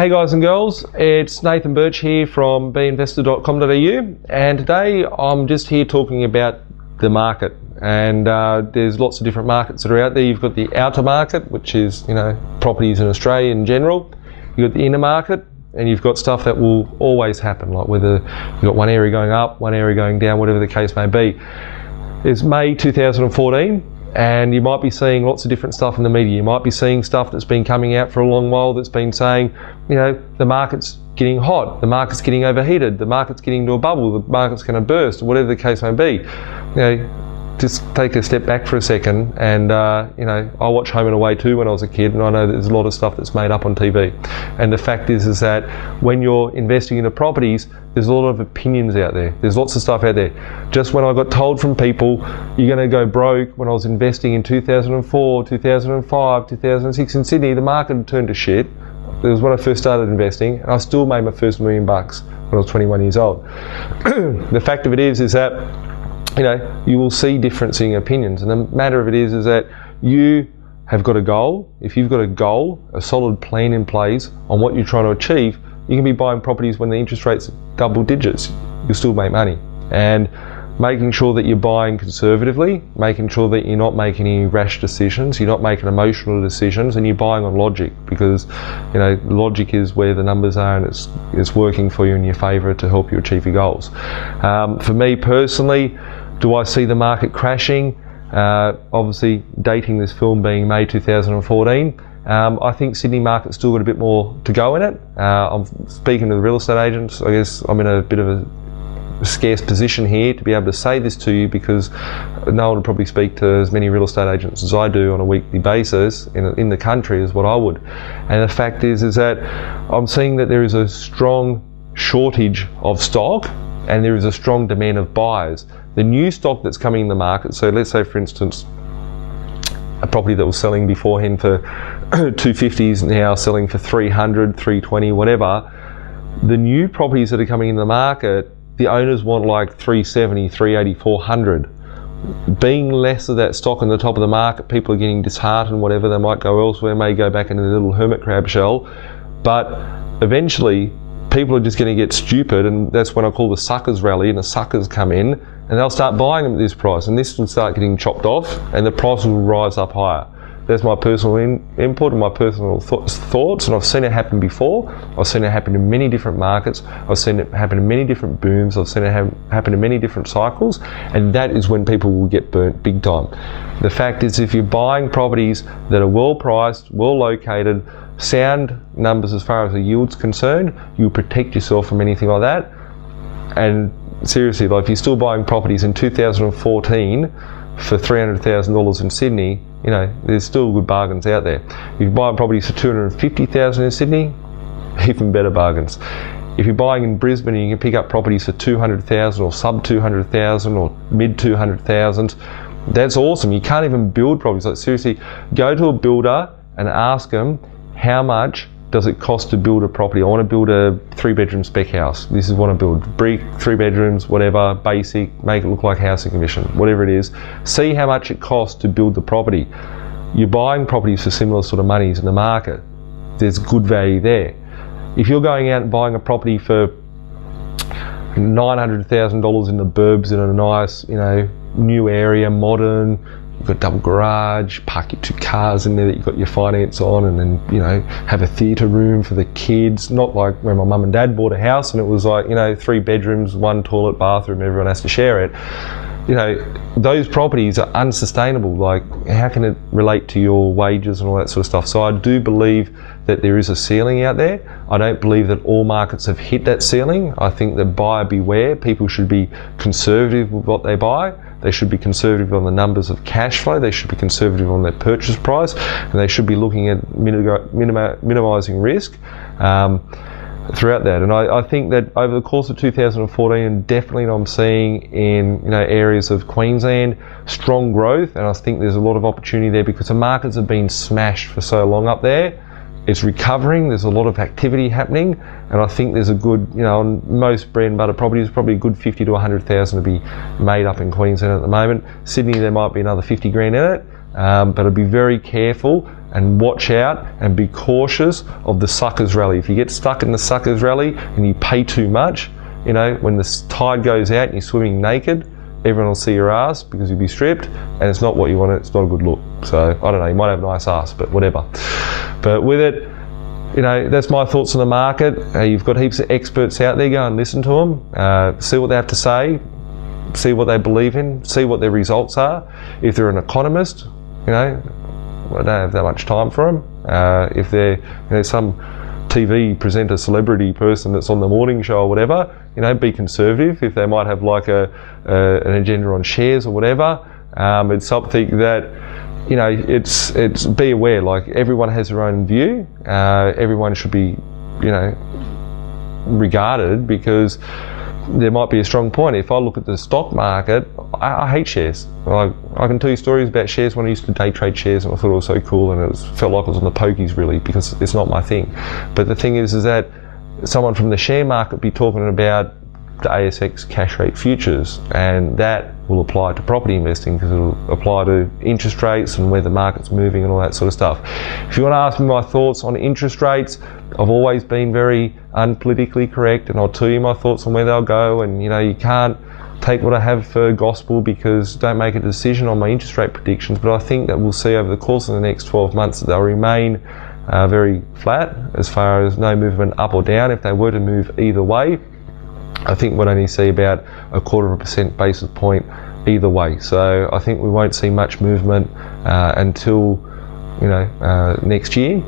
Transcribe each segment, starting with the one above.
Hey guys and girls, it's Nathan Birch here from beinvestor.com.au, and today I'm just here talking about the market. And there's lots of different markets that are out there. You've got the outer market, which is, properties in Australia in general. You've got the inner market, and you've got stuff that will always happen, like whether you've got one area going up, one area going down, whatever the case may be. It's May 2014. And you might be seeing lots of different stuff in the media. You might be seeing stuff that's been coming out for a long while that's been saying, the market's getting hot, the market's getting overheated, the market's getting into a bubble, the market's going to burst, or whatever the case may be. Just take a step back for a second, and I watched Home and Away too when I was a kid, and I know there's a lot of stuff that's made up on TV. And the fact is that when you're investing into properties, there's a lot of opinions out there. There's lots of stuff out there. Just when I got told from people, you're going to go broke, when I was investing in 2004, 2005, 2006 in Sydney, the market had turned to shit. It was when I first started investing, and I still made my first $1 million when I was 21 years old. The fact of it is that you will see differencing opinions, and the matter of it is that you have got a goal. If you've got a goal, a solid plan in place on what you're trying to achieve, you can be buying properties when the interest rate's double digits. You'll still make money. And making sure that you're buying conservatively, making sure that you're not making any rash decisions, you're not making emotional decisions, and you're buying on logic, because logic is where the numbers are, and it's working for you in your favour to help you achieve your goals. For me personally, do I see the market crashing? Obviously, dating this film being May 2014, I think Sydney market's still got a bit more to go in it. I'm speaking to the real estate agents. I guess I'm in a bit of a scarce position here to be able to say this to you, because no one would probably speak to as many real estate agents as I do on a weekly basis in the country as what I would. And the fact is that I'm seeing that there is a strong shortage of stock, and there is a strong demand of buyers. The new stock that's coming in the market, so let's say for instance a property that was selling beforehand for 250 is now selling for 300, 320, whatever. The new properties that are coming in the market, the owners want like 370, 380, 400. Being less of that stock on the top of the market, people are getting disheartened, whatever. They might go elsewhere, may go back into their little hermit crab shell, but eventually people are just going to get stupid, and that's when I call the suckers rally, and the suckers come in and they'll start buying them at this price, and this will start getting chopped off, and the price will rise up higher. That's my personal input and my personal thoughts, and I've seen it happen before. I've seen it happen in many different markets. I've seen it happen in many different booms. I've seen it happen in many different cycles, and that is when people will get burnt big time. The fact is, if you're buying properties that are well priced, well located, sound numbers as far as the yield's concerned, you'll protect yourself from anything like that. And seriously, like if you're still buying properties in 2014 for $300,000 in Sydney, there's still good bargains out there. If you're buying properties for $250,000 in Sydney, even better bargains. If you're buying in Brisbane and you can pick up properties for $200,000 or sub $200,000 or mid $200,000, that's awesome. You can't even build properties. Like seriously, go to a builder and ask them, how much does it cost to build a property? I want to build a 3-bedroom spec house. This is what I build. Brick, 3 bedrooms, whatever, basic, make it look like housing commission, whatever it is. See how much it costs to build the property. You're buying properties for similar sort of monies in the market. There's good value there. If you're going out and buying a property for $900,000 in the burbs in a nice, new area, modern, you've got double garage, park your 2 cars in there that you've got your finance on, and then, have a theatre room for the kids. Not like when my mum and dad bought a house and it was like, 3 bedrooms, 1 toilet, bathroom, everyone has to share it. Those properties are unsustainable. Like, how can it relate to your wages and all that sort of stuff? So I do believe that there is a ceiling out there. I don't believe that all markets have hit that ceiling. I think that buyer beware. People should be conservative with what they buy. They should be conservative on the numbers of cash flow. They should be conservative on their purchase price, and they should be looking at minimising risk throughout that. And I think that over the course of 2014, and definitely I'm seeing in areas of Queensland, strong growth, and I think there's a lot of opportunity there because the markets have been smashed for so long up there. It's recovering, there's a lot of activity happening, and I think there's a good, on most bread and butter properties, probably a good 50 to 100,000 to be made up in Queensland at the moment. Sydney, there might be another 50 grand in it, but be very careful and watch out and be cautious of the suckers rally. If you get stuck in the suckers rally and you pay too much, you know, when the tide goes out and you're swimming naked, everyone will see your ass because you'll be stripped, and it's not what you want. It's not a good look. So I don't know, you might have a nice ass, but whatever. But with it, you know, that's my thoughts on the market. You've got heaps of experts out there. Go and listen to them, see what they have to say, see what they believe in, see what their results are. If they're an economist, you know, I don't have that much time for them. If they're, you know, some TV presenter, celebrity person that's on the morning show or whatever, you know, be conservative. If they might have like an agenda on shares or whatever, it's something that, you know, it's be aware. Like, everyone has their own view. Everyone should be, you know, regarded, because there might be a strong point. If I look at the stock market, I hate shares. Like, I can tell you stories about shares when I used to day trade shares, and I thought it was so cool, and felt like I was on the pokies, really, because it's not my thing. But the thing is that someone from the share market be talking about the ASX cash rate futures, and that will apply to property investing, because it'll apply to interest rates and where the market's moving and all that sort of stuff. If you want to ask me my thoughts on interest rates, I've always been very unpolitically correct, and I'll tell you my thoughts on where they'll go. And, you know, you can't take what I have for gospel, because don't make a decision on my interest rate predictions. But I think that we'll see over the course of the next 12 months that they'll remain very flat, as far as no movement up or down. If they were to move either way, I think we'll only see about 0.25% basis point either way. So I think we won't see much movement until, you know, next year.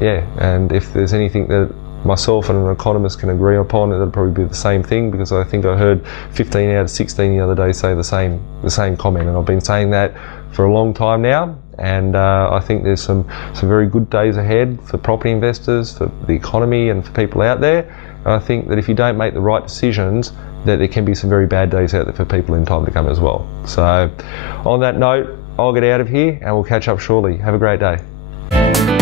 Yeah, and if there's anything that myself and an economist can agree upon, that'll probably be the same thing, because I think I heard 15 out of 16 the other day say the same comment, and I've been saying that for a long time now. And I think there's some very good days ahead for property investors, for the economy, and for people out there. And I think that if you don't make the right decisions, that there can be some very bad days out there for people in time to come as well. So on that note, I'll get out of here, and we'll catch up shortly. Have a great day.